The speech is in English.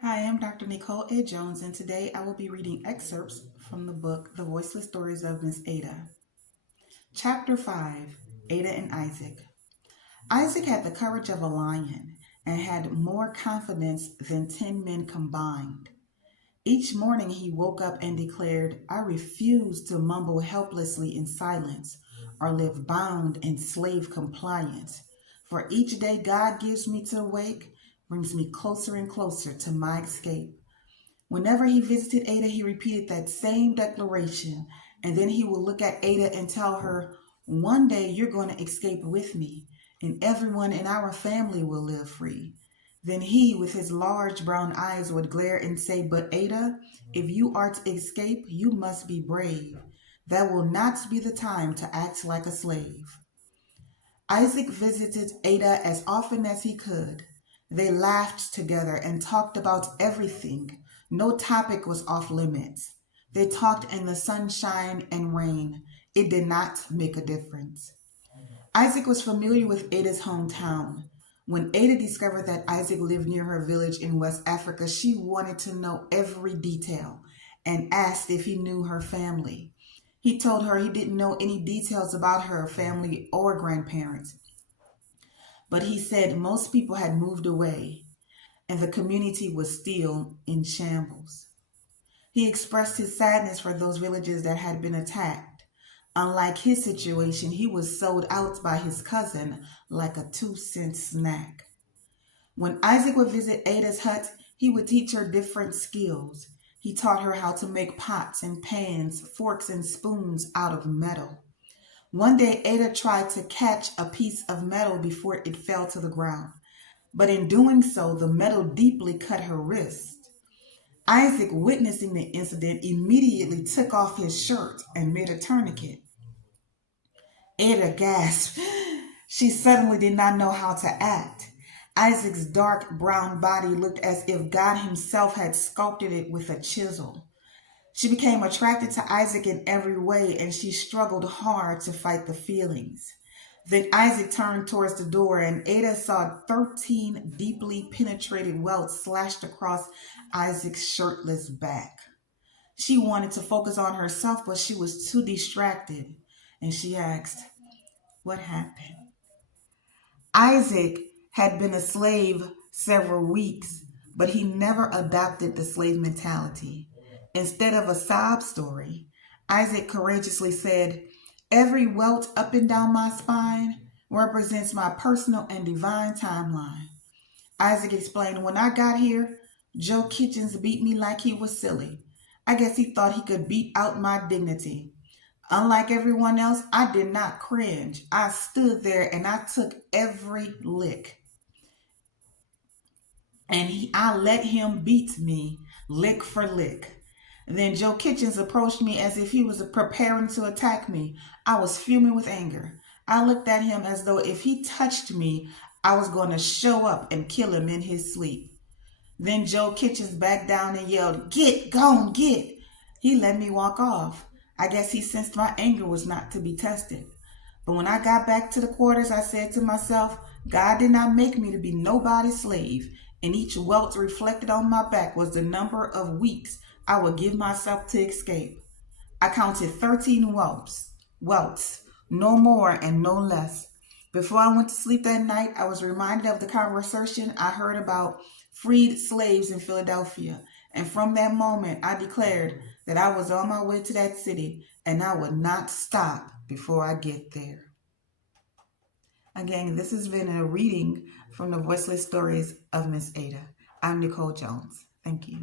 Hi, I'm Dr. Nicole Jones, and today I will be reading excerpts from the book The Voiceless Stories of Miss Ada. Chapter 5, Ada and Isaac. Isaac had the courage of a lion and had more confidence than 10 men combined. Each morning he woke up and declared, "I refuse to mumble helplessly in silence or live bound in slave compliance. For each day God gives me to wake brings me closer and closer to my escape." Whenever he visited Ada, he repeated that same declaration, and then he would look at Ada and tell her, "One day you're going to escape with me, and everyone in our family will live free." Then he, with his large brown eyes, would glare and say, "But Ada, if you are to escape, you must be brave. That will not be the time to act like a slave." Isaac visited Ada as often as he could. They laughed together and talked about everything. No topic was off limits. They talked in the sunshine and rain. It did not make a difference. Isaac was familiar with Ada's hometown. When Ada discovered that Isaac lived near her village in West Africa, she wanted to know every detail and asked if he knew her family. He told her he didn't know any details about her family or grandparents, but he said most people had moved away and the community was still in shambles. He expressed his sadness for those villages that had been attacked. Unlike his situation, he was sold out by his cousin like a 2-cent snack. When Isaac would visit Ada's hut, he would teach her different skills. He taught her how to make pots and pans, forks and spoons out of metal. One day, Ada tried to catch a piece of metal before it fell to the ground, but in doing so, the metal deeply cut her wrist. Isaac, witnessing the incident, immediately took off his shirt and made a tourniquet. Ada gasped. She suddenly did not know how to act. Isaac's dark brown body looked as if God himself had sculpted it with a chisel. She became attracted to Isaac in every way, and she struggled hard to fight the feelings. Then Isaac turned towards the door, and Ada saw 13 deeply penetrated welts slashed across Isaac's shirtless back. She wanted to focus on herself, but she was too distracted, and she asked, "What happened?" Isaac had been a slave several weeks, but he never adopted the slave mentality. Instead of a sob story, Isaac courageously said, "Every welt up and down my spine represents my personal and divine timeline." Isaac explained, "When I got here, Joe Kitchens beat me like he was silly. I guess he thought he could beat out my dignity. Unlike everyone else, I did not cringe. I stood there and I took every lick. And I let him beat me lick for lick. Then Joe Kitchens approached me as if he was preparing to attack me. I was fuming with anger. I looked at him as though if he touched me, I was going to show up and kill him in his sleep. Then Joe Kitchens backed down and yelled, 'Get, gone, get!' He let me walk off. I guess he sensed my anger was not to be tested. But when I got back to the quarters, I said to myself, God did not make me to be nobody's slave, and each welt reflected on my back was the number of weeks I would give myself to escape. I counted 13 welts, no more and no less. Before I went to sleep that night, I was reminded of the conversation I heard about freed slaves in Philadelphia. And from that moment, I declared that I was on my way to that city and I would not stop before I get there." Again, this has been a reading from the Voiceless Stories of Miss Ada. I'm Nicole Jones. Thank you.